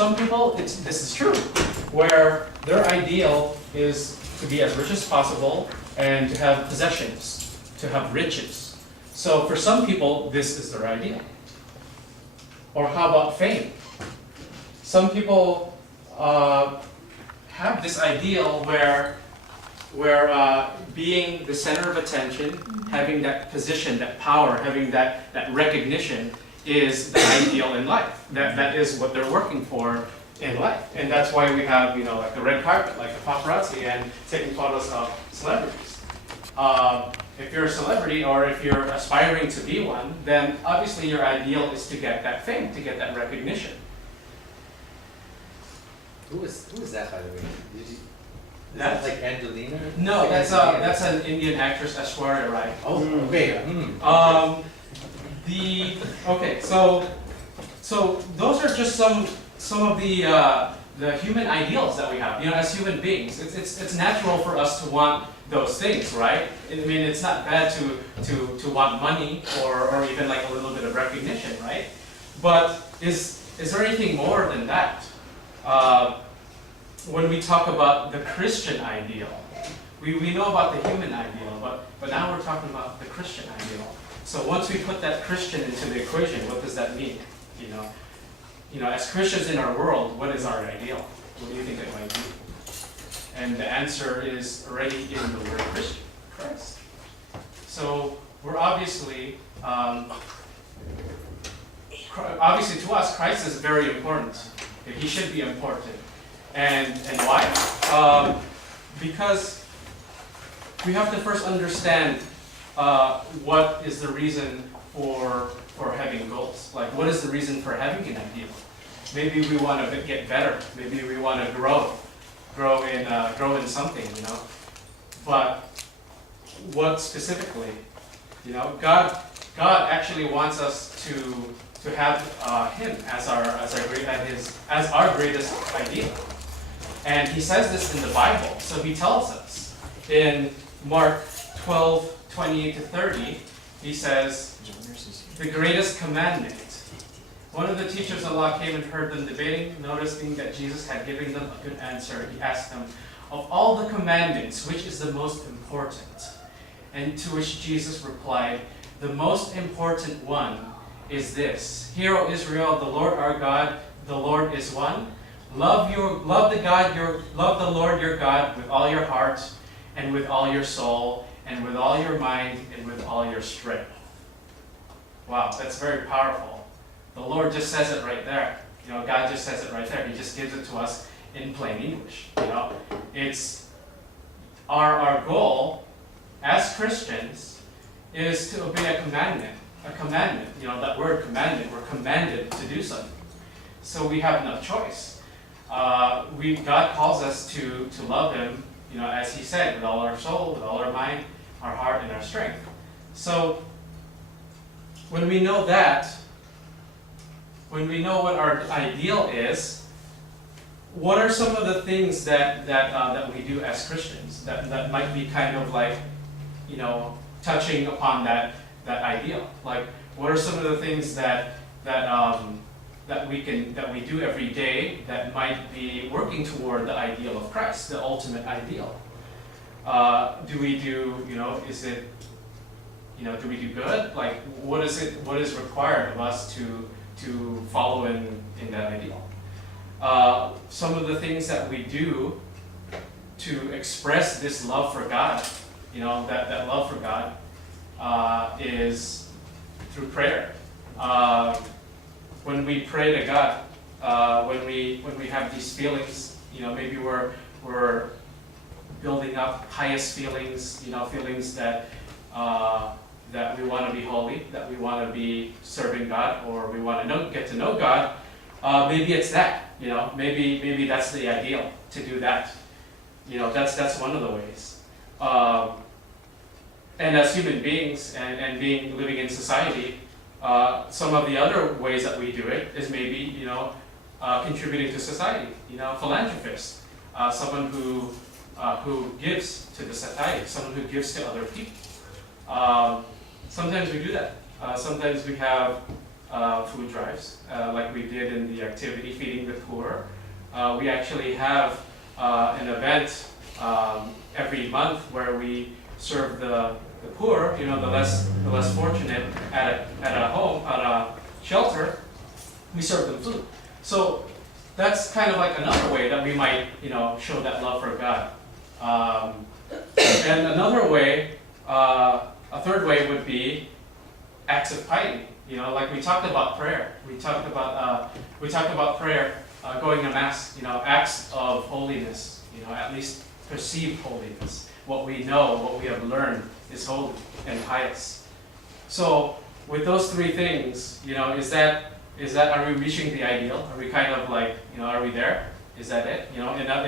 some people, this is true, where their ideal is to be as rich as possible and to have possessions, to have riches. So for some people, this is their ideal. Or how about fame? Some people have this ideal where being the center of attention, having that position, that power, having that recognition is the ideal in life. That is what they're working for in life. And that's why we have, like the red carpet, like the paparazzi, and taking photos of celebrities. If you're a celebrity or if you're aspiring to be one, then obviously your ideal is to get that fame, to get that recognition. Who is that, by the way? Is That's that like Angelina? No, that's an Indian actress, Aishwarya Rai. Oh, okay. So those are just some of the human ideals that we have. As human beings, it's natural for us to want those things, right? I mean, it's not bad to want money or even like a little bit of recognition, right? But is there anything more than that? When we talk about the Christian ideal, we know about the human ideal, but now we're talking about the Christian ideal. So once we put that Christian into the equation, what does that mean? As Christians in our world, what is our ideal? What do you think it might be? And the answer is already in the word Christian, Christ. So we're obviously to us, Christ is very important. He should be important. And why? Because we have to first understand what is the reason for having goals. Like, what is the reason for having an ideal? Maybe we want to get better. Maybe we want to grow in something, But what specifically? God actually wants us to have Him as our greatest ideal. And He says this in the Bible. So He tells us in Mark 12:28-30. He says, the greatest commandment. One of the teachers of law came and heard them debating. Noticing that Jesus had given them a good answer, he asked them, of all the commandments, which is the most important? And to which Jesus replied, the most important one is this. Hear, O Israel, the Lord our God, the Lord is one. Love the Lord your God with all your heart and with all your soul and with all your mind and with all your strength. Wow, that's very powerful. The Lord just says it right there. God just says it right there. He just gives it to us in plain English. It's our goal as Christians is to obey a commandment. A commandment, that word commandment, we're commanded to do something. So we have no choice. God calls us to love Him, as He said, with all our soul, with all our mind, our heart, and our strength. So when we know that, when we know what our ideal is, what are some of the things that we do as Christians that might be kind of like, touching upon that ideal? Like, what are some of the things that we do every day that might be working toward the ideal of Christ, the ultimate ideal? Do we do good? Like, what is required of us to follow in that ideal? Some of the things that we do to express this love for God, that love for God, is through prayer. When we pray to God, when we have these feelings, maybe we're building up pious feelings, feelings that we want to be holy, that we want to be serving God, or we want to get to know God. Maybe it's that, maybe that's the ideal, to do that. That's one of the ways. And as human beings and living in society, some of the other ways that we do it is maybe, contributing to society, philanthropist, someone who gives to the society, someone who gives to other people. Sometimes we do that. Sometimes we have food drives, like we did in the activity Feeding the Poor. We actually have an event every month where we serve the poor, the less fortunate at a home, at a shelter. We serve them food. So that's kind of like another way that we might, show that love for God. And another way, a third way would be acts of piety. Like we talked about prayer. We talked about prayer, going to mass. Acts of holiness. At least perceived holiness. What we know, what we have learned, is holy and pious. So with those three things, is that are we reaching the ideal? Are we kind of like, are we there? Is that it?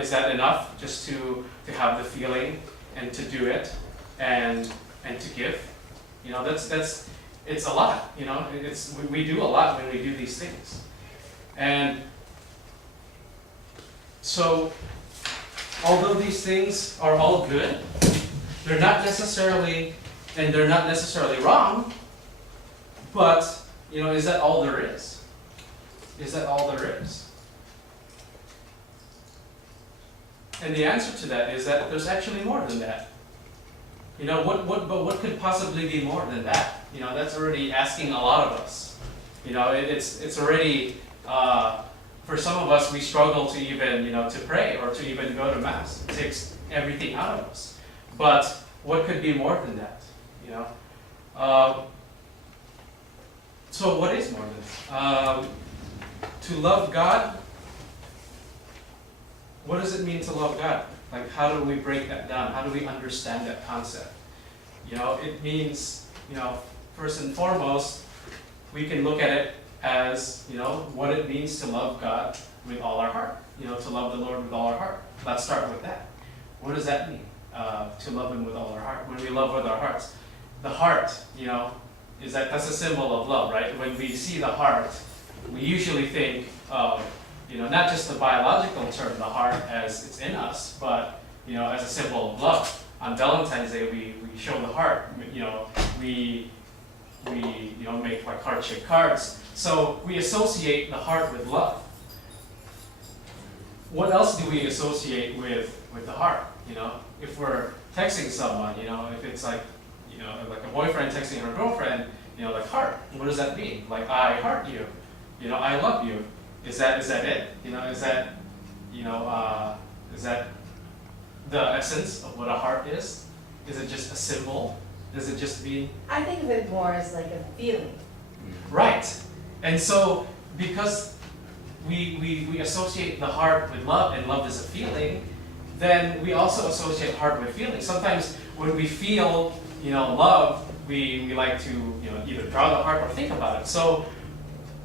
Is that enough just to have the feeling and to do it and to give? That's it's a lot. We do a lot when we do these things. And so although these things are all good, they're not necessarily wrong, but is that all there is? Is that all there is? And the answer to that is that there's actually more than that. What could possibly be more than that? That's already asking a lot of us. It's already, for some of us, we struggle to even, to pray or to even go to mass. It takes everything out of us. But what could be more than that? So what is more than that? To love God, what does it mean to love God? Like, how do we break that down? How do we understand that concept? It means, first and foremost, we can look at it as, what it means to love God with all our heart. To love the Lord with all our heart. Let's start with that. What does that mean? To love Him with all our heart. When we love with our hearts, the heart, that's a symbol of love, right? When we see the heart, we usually think of, not just the biological term, the heart as it's in us, but, as a symbol of love. On Valentine's Day, we show the heart. We make like heart-shaped cards. So we associate the heart with love. What else do we associate with the heart? If we're texting someone, if it's like, like a boyfriend texting her girlfriend, like heart. What does that mean? Like, I heart you. I love you. Is that it? Is that the essence of what a heart is? Is it just a symbol? Does it just mean? I think of it more as like a feeling. Right. And so because we associate the heart with love, and love is a feeling, then we also associate heart with feeling. Sometimes when we feel, love, we like to, either draw the heart or think about it. So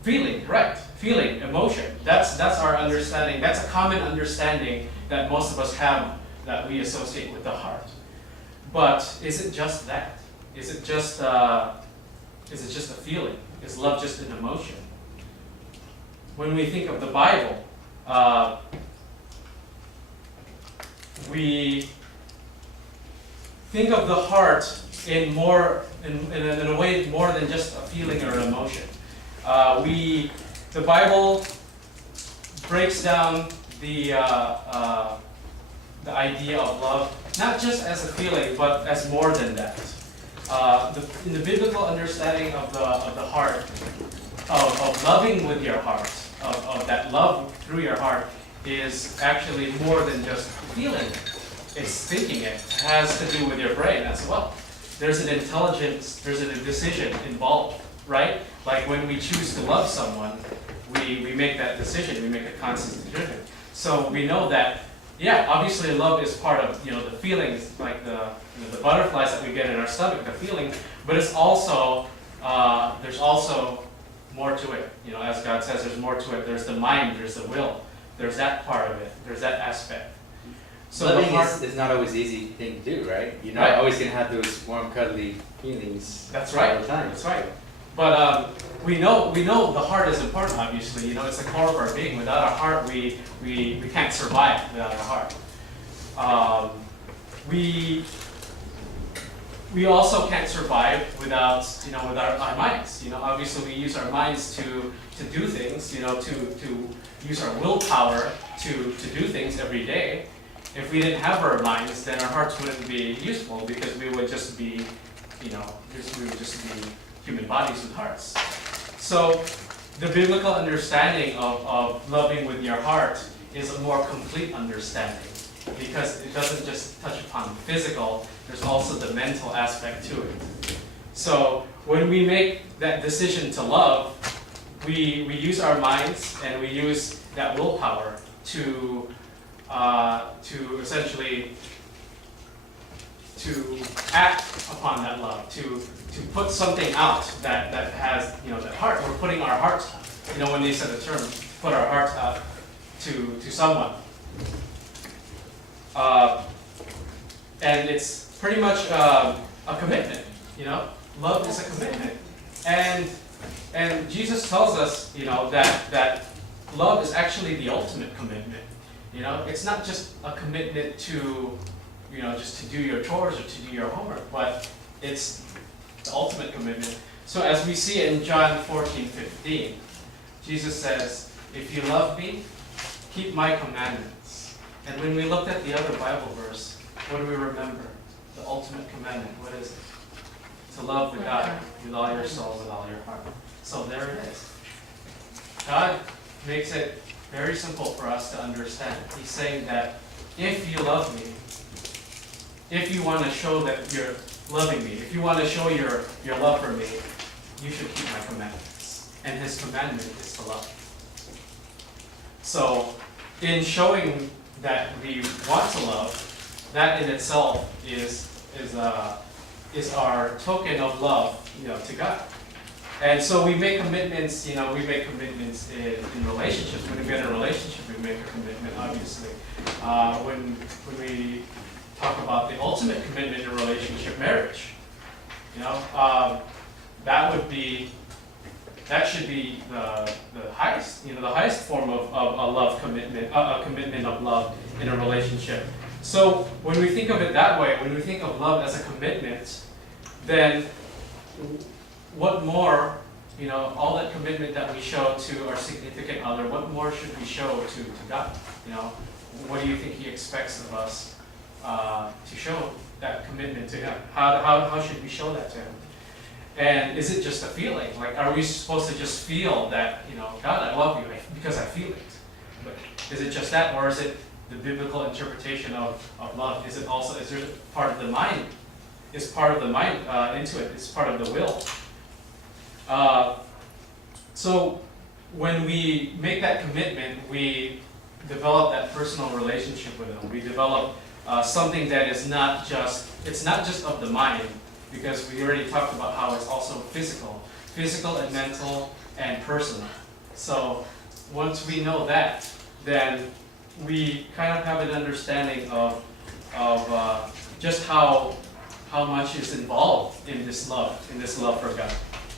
feeling, right? Feeling, emotion. That's our understanding. That's a common understanding that most of us have, that we associate with the heart. But is it just that? Is it just a feeling? Is love just an emotion? When we think of the Bible, we think of the heart in a way more than just a feeling or an emotion. The Bible breaks down the idea of love not just as a feeling, but as more than that. In the biblical understanding of the heart, of loving with your heart, of that love through your heart, is actually more than just feeling it. It's thinking it. It has to do with your brain as well. There's an intelligence, there's a decision involved, right? Like when we choose to love someone, we make that decision, we make a conscious decision. So we know that, yeah, obviously love is part of, the feelings, like the butterflies that we get in our stomach, the feeling, but it's also, there's also more to it. As God says, there's more to it. There's the mind, there's the will, there's that part of it, there's that aspect. So loving is not always an easy thing to do, right? You're not always going to have those warm, cuddly feelings. That's right. All the time. That's right. But we know the heart is important. Obviously, it's the core of our being. Without our heart, we can't survive without our heart. we also can't survive without, with our minds. Obviously we use our minds to do things, to use our willpower to do things every day. If we didn't have our minds, then our hearts wouldn't be useful because we would just be, we would just be human bodies with hearts. So the biblical understanding of loving with your heart is a more complete understanding because it doesn't just touch upon the physical, there's also the mental aspect to it. So when we make that decision to love, we use our minds and we use that willpower to essentially to act upon that love, to put something out that has, that heart. We're putting our hearts out. When they said the term, put our hearts out to someone. And it's pretty much a commitment, Love is a commitment. And Jesus tells us, that love is actually the ultimate commitment. It's not just a commitment to, just to do your chores or to do your homework, but it's the ultimate commitment. So as we see in John 14:15, Jesus says, if you love me, keep my commandments. And when we looked at the other Bible verse, what do we remember? The ultimate commandment, what is it? To love the God with all your soul, with all your heart. So there it is. God makes it very simple for us to understand. He's saying that if you love me, if you want to show that you're loving me, if you want to show your love for me, you should keep my commandments. And his commandment is to love. So in showing that we want to love, that in itself is our token of love, to God. And so we make commitments, in relationships. When we get in a relationship, we make a commitment, obviously. When we talk about the ultimate commitment in a relationship, marriage, that should be the highest, the highest form of a love commitment, a commitment of love in a relationship. So when we think of it that way, when we think of love as a commitment, then what more, all that commitment that we show to our significant other, what more should we show to God? What do you think he expects of us to show that commitment to him? How should we show that to him? And is it just a feeling? Like, are we supposed to just feel that, God, I love you because I feel it? But is it just that, or is it the biblical interpretation of love? Is there part of the mind? Is part of the mind into it? It's part of the will. So when we make that commitment, we develop that personal relationship with him. We develop something that is it's not just of the mind, because we already talked about how it's also physical and mental and personal. So once we know that, then we kind of have an understanding of just how much is involved in this love for God.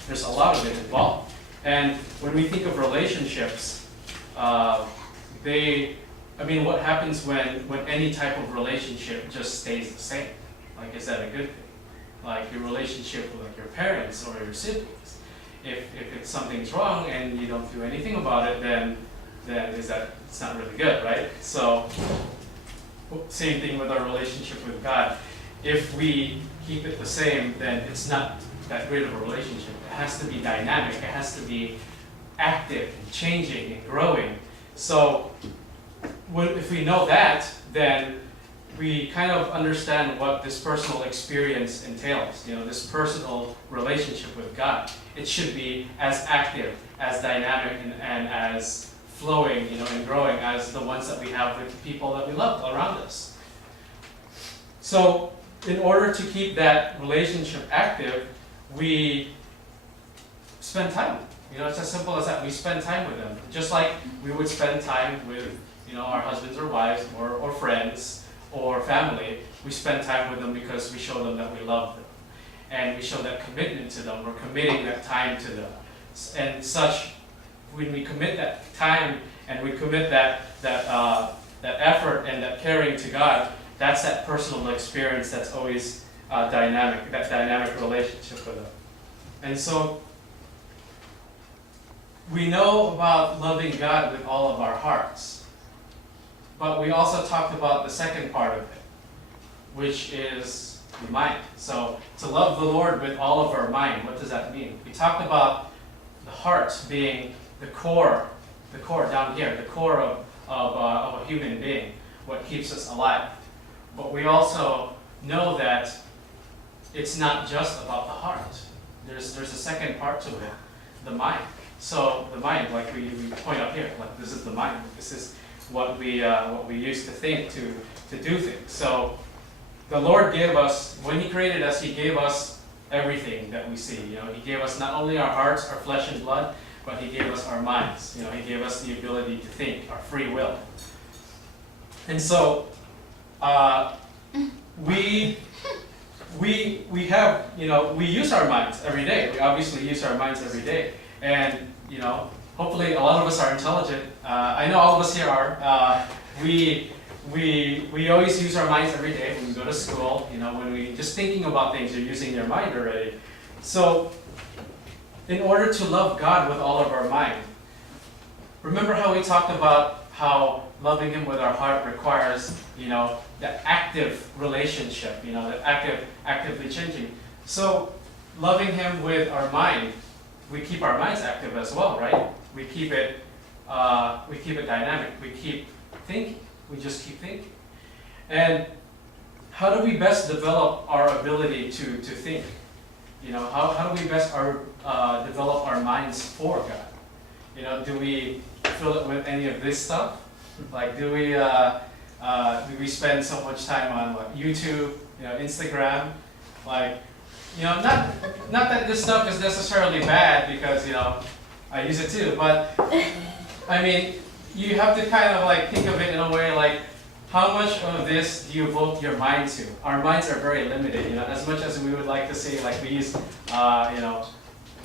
There's a lot of it involved. And when we think of relationships, what happens when any type of relationship just stays the same? Like, is that a good thing? Like your relationship with your parents or your siblings. If something's wrong and you don't do anything about it, then it's not really good, right? So same thing with our relationship with God. If we keep it the same, then it's not that great of a relationship. It has to be dynamic. It has to be active and changing and growing. So if we know that, then we kind of understand what this personal experience entails. This personal relationship with God. It should be as active, as dynamic, and as flowing, and growing as the ones that we have with the people that we love around us. So in order to keep that relationship active, we spend time. It's as simple as that. We spend time with them. Just like we would spend time with, our husbands or wives or friends or family. We spend time with them because we show them that we love them. And we show that commitment to them. We're committing that time to them. And such, when we commit that time and we commit that effort and that caring to God, that's that personal experience that's always that dynamic relationship with Him. And so, we know about loving God with all of our hearts, but we also talked about the second part of it, which is the mind. So, to love the Lord with all of our mind, what does that mean? We talked about the heart being the core down here, the core of a human being, what keeps us alive. But we also know that it's not just about the heart. There's a second part to it, the mind. So the mind, like we point out here, like this is the mind. This is what we use to think, to do things. So the Lord gave us, when He created us, He gave us everything that we see. You know, He gave us not only our hearts, our flesh and blood, but He gave us our minds. You know, He gave us the ability to think, our free will. And so we have, you know, we use our minds every day. We obviously use our minds every day. And, you know, hopefully a lot of us are intelligent. I know all of us here are. We always use our minds every day when we go to school. You know, when we just thinking about things, you're using your mind already. So, in order to love God with all of our mind, remember how we talked about how loving Him with our heart requires, you know, that active relationship, you know, that actively changing. So, loving Him with our mind, we keep our minds active as well, right? We keep it dynamic. We keep thinking. We just keep thinking. And how do we best develop our ability to think? You know, how do we best develop our minds for God? You know, do we fill it with any of this stuff? Like, do we spend so much time on like YouTube, you know, Instagram, like, you know, not that this stuff is necessarily bad, because, you know, I use it too, but I mean, you have to kind of like think of it in a way like, how much of this do you devote your mind to? Our minds are very limited, you know, as much as we would like to say, like, we use, you know,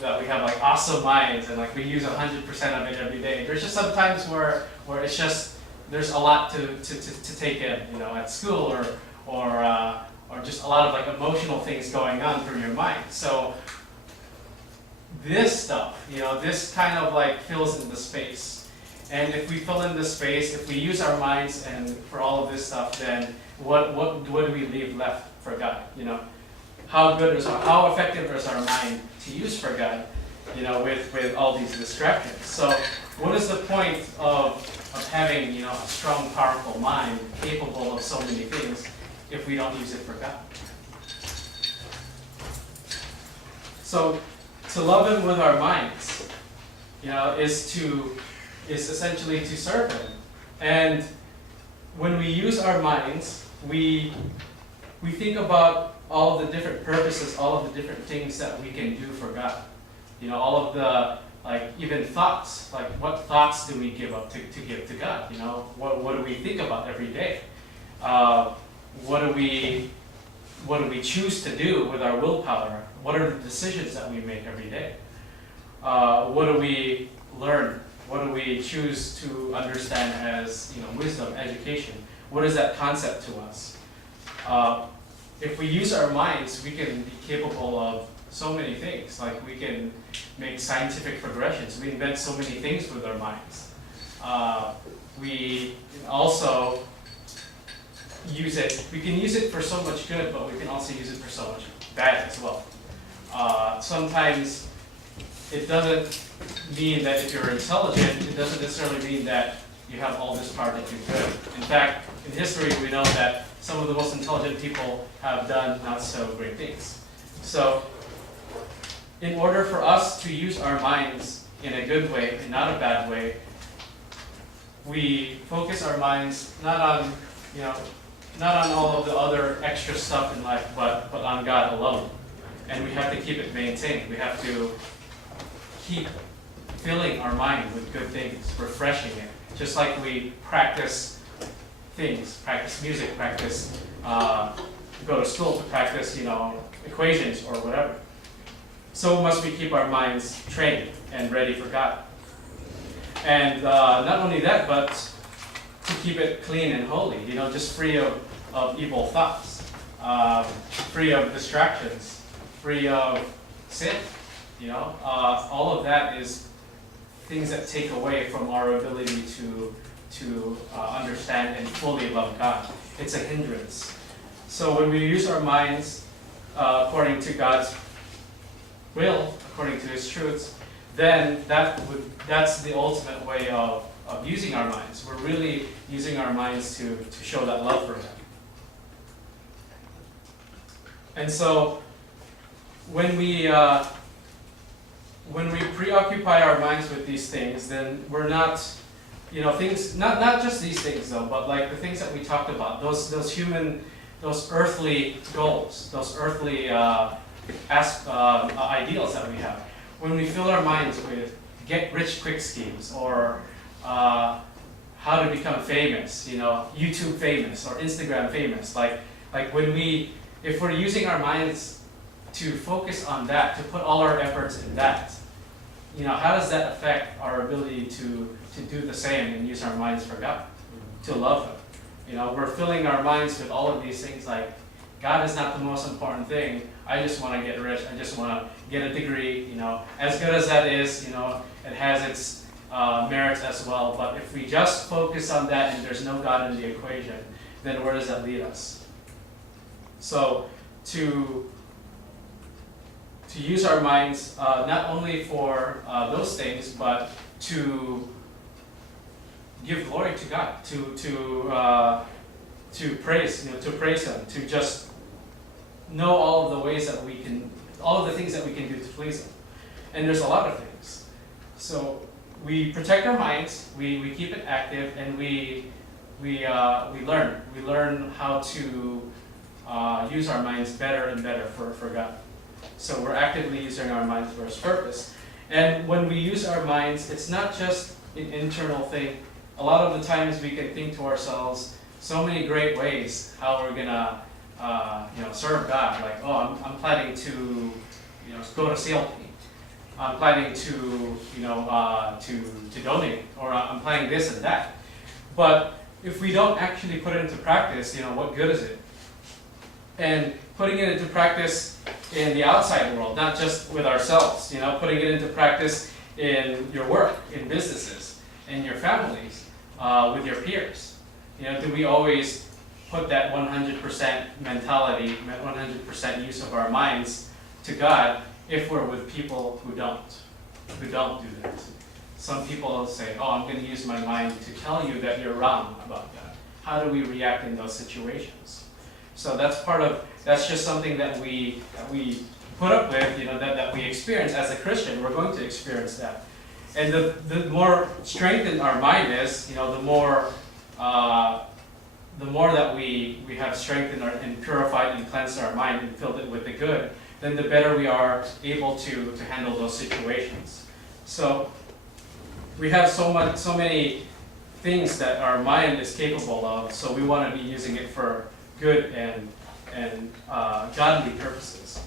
that we have like awesome minds and like we use 100% of it every day. There's just some times where it's just, there's a lot to take in, you know, at school or just a lot of like emotional things going on through your mind. So this stuff, you know, this kind of like fills in the space. And if we fill in the space, if we use our minds and for all of this stuff, then what do we leave left for God? You know, how effective is our mind to use for God? You know, with all these distractions. So what is the point of having, you know, a strong, powerful mind capable of so many things if we don't use it for God? So to love Him with our minds, you know, is essentially to serve Him. And when we use our minds, we think about all of the different purposes, all of the different things that we can do for God. You know, all of the, like, even thoughts, like what thoughts do we give up to give to God? You know, what do we think about every day? What do we choose to do with our willpower? What are the decisions that we make every day? What do we learn? What do we choose to understand as, you know, wisdom, education? What is that concept to us? If we use our minds, we can be capable of so many things. Like, we can make scientific progressions. We invent so many things with our minds. We can also use it. We can use it for so much good, but we can also use it for so much bad as well. Sometimes it doesn't mean that if you're intelligent, it doesn't necessarily mean that you have all this power to do good. In fact, in history, we know that some of the most intelligent people have done not so great things. So, in order for us to use our minds in a good way and not a bad way, we focus our minds not on, you know, not on all of the other extra stuff in life, but on God alone. And we have to keep it maintained. We have to keep filling our mind with good things, refreshing it. Just like we practice things, practice music, practice, go to school to practice, you know, equations or whatever. So must we keep our minds trained and ready for God. And not only that, but to keep it clean and holy, you know, just free of evil thoughts. free of distractions, free of sin. All of that is things that take away from our ability to understand and fully love God. It's a hindrance. So when we use our minds according to God's will, according to His truths, then that's the ultimate way of using our minds. We're really using our minds to show that love for Him. And so when we preoccupy our minds with these things, then we're not, things, not just these things though, but like the things that we talked about, those earthly goals, those earthly ideals that we have. When we fill our minds with get-rich-quick schemes, or how to become famous, YouTube famous or Instagram famous, like if we're using our minds to focus on that, to put all our efforts in that, how does that affect our ability to do the same and use our minds for God, to love Him? We're filling our minds with all of these things like, God is not the most important thing. I just want to get rich. I just want to get a degree. As good as that is, it has its merits as well. But if we just focus on that and there's no God in the equation, then where does that lead us? So to use our minds not only for those things, but to give glory to God, to praise Him, to just know all of the ways that we can, all of the things that we can do to please Him. And there's a lot of things. So we protect our minds, we keep it active, and we learn. We learn how to use our minds better and better for God. So we're actively using our minds for His purpose. And when we use our minds, it's not just an internal thing. A lot of the times we can think to ourselves so many great ways how we're gonna serve God. Like, oh, I'm planning to go to CLP. I'm planning to to donate, or I'm planning this and that. But if we don't actually put it into practice, what good is it? And putting it into practice in the outside world, not just with ourselves, putting it into practice in your work, in businesses, in your families, with your peers. Do we always put that 100% mentality, 100% use of our minds to God if we're with people who don't do that? Some people say, oh, I'm going to use my mind to tell you that you're wrong about that. How do we react in those situations? So that's just something that we put up with, that we experience as a Christian. We're going to experience that. And the more strengthened our mind is, the more that we have strengthened and purified and cleansed our mind and filled it with the good, then the better we are able to handle those situations. So we have so many things that our mind is capable of, so we want to be using it for good and godly purposes.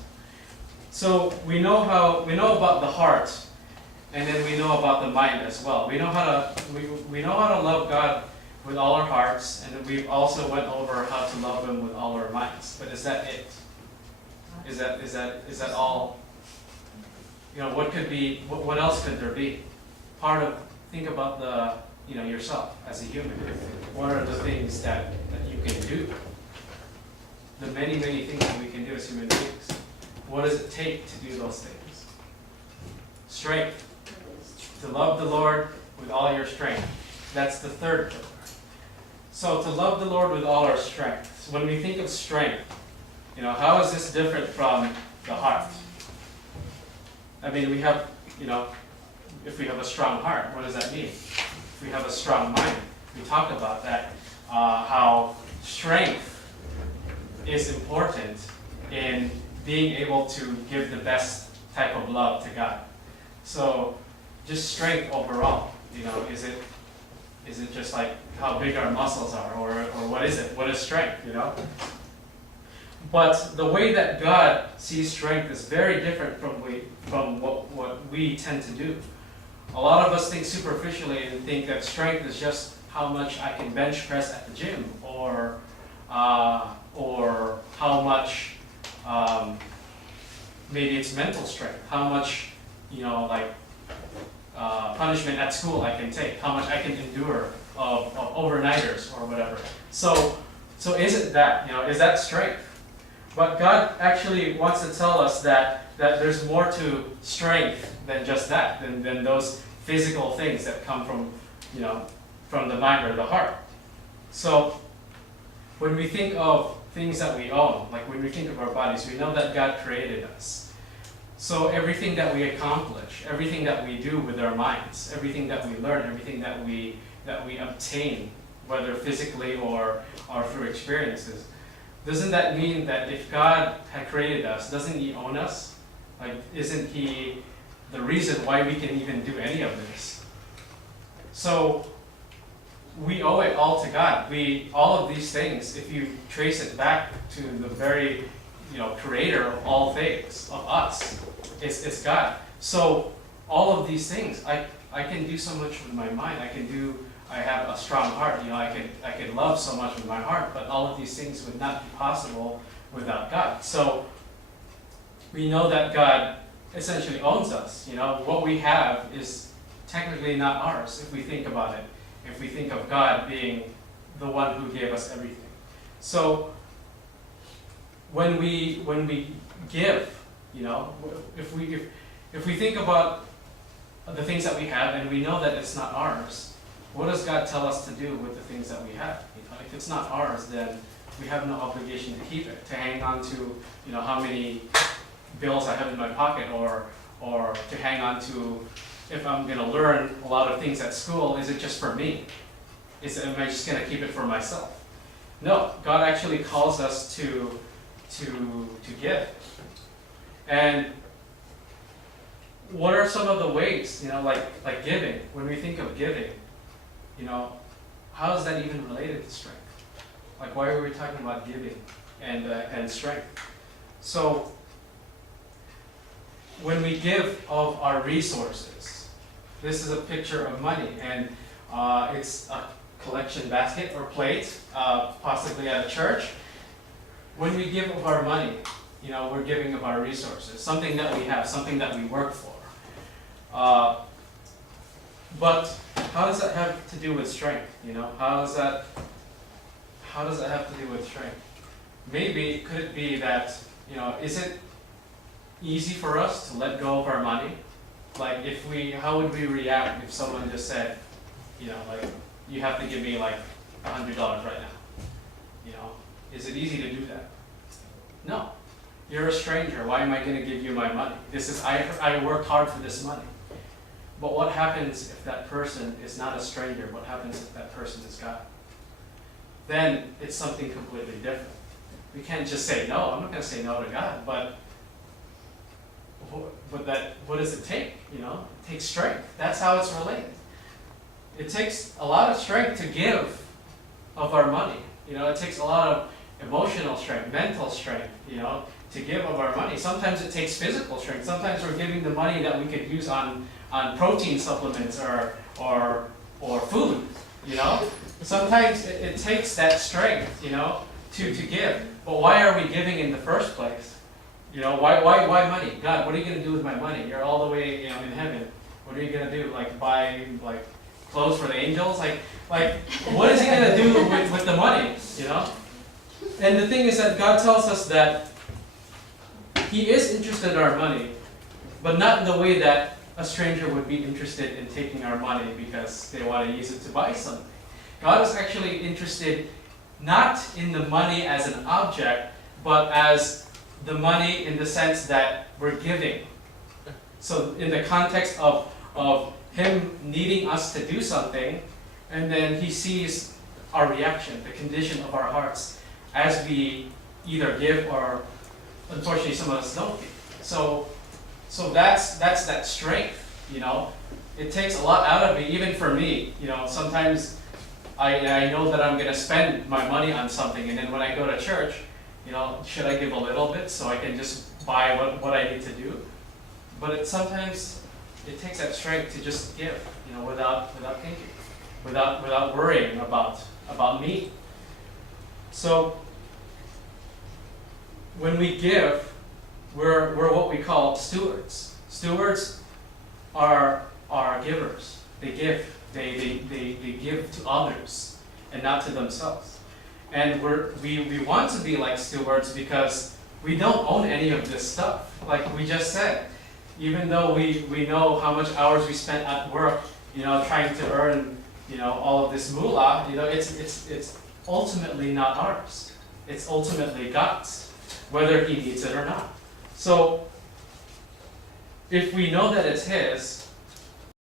So we know about the heart, and then we know about the mind as well. We know how to love God with all our hearts, and then we've also went over how to love Him with all our minds. But is that it? Is that all? What else could there be? Think about yourself as a human. What are the things that you can do? The many things that we can do as human beings. What does it take to do those things? Strength. To love the Lord with all your strength. That's the third pillar. So to love the Lord with all our strength. When we think of strength, how is this different from the heart? I mean, we have, if we have a strong heart, what does that mean? If we have a strong mind, we talk about that, how strength is important in being able to give the best type of love to God. So just strength overall, is it just like how big our muscles are, or what is it? What is strength, But the way that God sees strength is very different from what we tend to do. A lot of us think superficially and think that strength is just how much I can bench press at the gym, or or how much, maybe it's mental strength, how much, like punishment at school I can take, how much I can endure of overnighters or whatever. So is it that, is that strength? But God actually wants to tell us that there's more to strength than just that, than those physical things that come from, from the mind or the heart. So when we think of things that we own, like when we think of our bodies, we know that God created us. So everything that we accomplish, everything that we do with our minds, everything that we learn, everything that we obtain, whether physically or through experiences, doesn't that mean that if God had created us, doesn't He own us? Like, isn't He the reason why we can even do any of this? So we owe it all to God. All of these things, if you trace it back to the very, creator of all things, of us, it's God. So all of these things, I can do so much with my mind. I have a strong heart. I can love so much with my heart. But all of these things would not be possible without God. So we know that God essentially owns us. What we have is technically not ours if we think about it. If we think of God being the one who gave us everything. So when we give, if we think about the things that we have and we know that it's not ours, what does God tell us to do with the things that we have? If it's not ours, then we have no obligation to keep it, to hang on to, how many bills I have in my pocket, or to hang on to, if I'm going to learn a lot of things at school, is it just for me? Am I just going to keep it for myself? No, God actually calls us to give. And what are some of the ways, like giving? When we think of giving, how is that even related to strength? Like, why are we talking about giving and strength? So when we give of our resources, this is a picture of money, and it's a collection basket or plate, possibly at a church. When we give of our money, we're giving of our resources, something that we have, something that we work for. But how does that have to do with strength? How does that have to do with strength? Maybe could it be that, is it easy for us to let go of our money? Like, how would we react if someone just said, you have to give me like $100 right now? Is it easy to do that? No. You're a stranger. Why am I going to give you my money? I worked hard for this money. But what happens if that person is not a stranger? What happens if that person is God? Then it's something completely different. We can't just say no. I'm not going to say no to God, but what does it take? It takes strength. That's how it's related. It takes a lot of strength to give of our money. It takes a lot of emotional strength, mental strength, to give of our money. Sometimes it takes physical strength. Sometimes we're giving the money that we could use on protein supplements or food. Sometimes it takes that strength, to give. But why are we giving in the first place? Why money? God, what are you going to do with my money? You're all the way, in heaven. What are you going to do? Like, buy clothes for the angels? Like what is He going to do with the money? And the thing is that God tells us that He is interested in our money, but not in the way that a stranger would be interested in taking our money because they want to use it to buy something. God is actually interested not in the money as an object, but as the money in the sense that we're giving. So in the context of Him needing us to do something, and then He sees our reaction, the condition of our hearts, as we either give or, unfortunately, some of us don't give. So that's that strength, It takes a lot out of me, even for me. Sometimes I know that I'm going to spend my money on something, and then when I go to church, should I give a little bit so I can just buy what I need to do? But sometimes it takes that strength to just give, without thinking, without worrying about me. So when we give, we're what we call stewards. Stewards are givers. They give. They give to others and not to themselves. And we want to be like stewards because we don't own any of this stuff. Like we just said, even though we know how much hours we spent at work, trying to earn, all of this moolah, it's ultimately not ours. It's ultimately God's, whether He needs it or not. So if we know that it's His,